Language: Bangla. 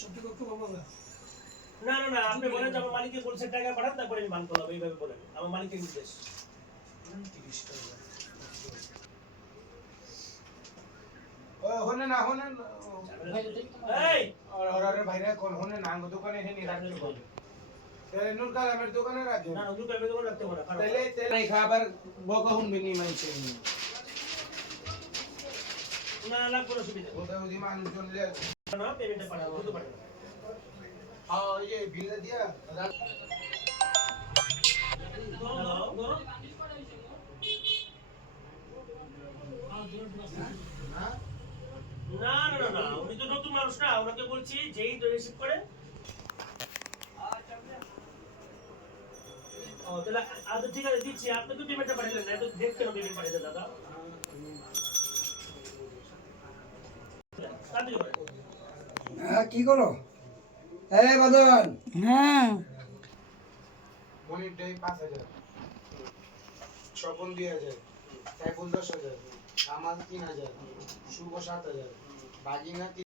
সত্যি করতে পারবো না। না না না, আপনি বলেন যে আমার মালিককে বলছে টাকা পাঠান, তারপরে আমি মান করলাম, এইভাবে বলেন আমার মালিকের নির্দেশ। 30 টাকা। होने ना होने এই और भाई कौन होने ना दुकाने है नहीं रखते कौन तेरे नूर का मेरे दुकाने रखे না না, দুটো আমি দোকান রাখতে পারো, খারাপ। तेले तेले नहीं खबर बोका हुन भी नहीं मैं चाहिए না লাগবে না, সুবিধা वो तो उदी मान जो ले না, পেমেন্টটা পাঠাবো, দুটো পাঠাবো। हाँ ये बिल दिया হ্যালো, हाँ না না না না, উনি তো নতুন মানুষ না, ওনাকে বলছি যেই রিসিভ করে। ও তাহলে আচ্ছা ঠিক আছে, দিচ্ছি। আপনি তো পেমেন্টটা পাঠালেন না, এত ডেট কেন পেমেন্ট পাঠালেন দাদা? তাড়াতাড়ি করেন। হ্যাঁ কি করো এই বাদন হ্যাঁ मनी डे 5000 शॉपन 2000 साइफुल 10000 सामान 3000 शुभ 7000 बागिना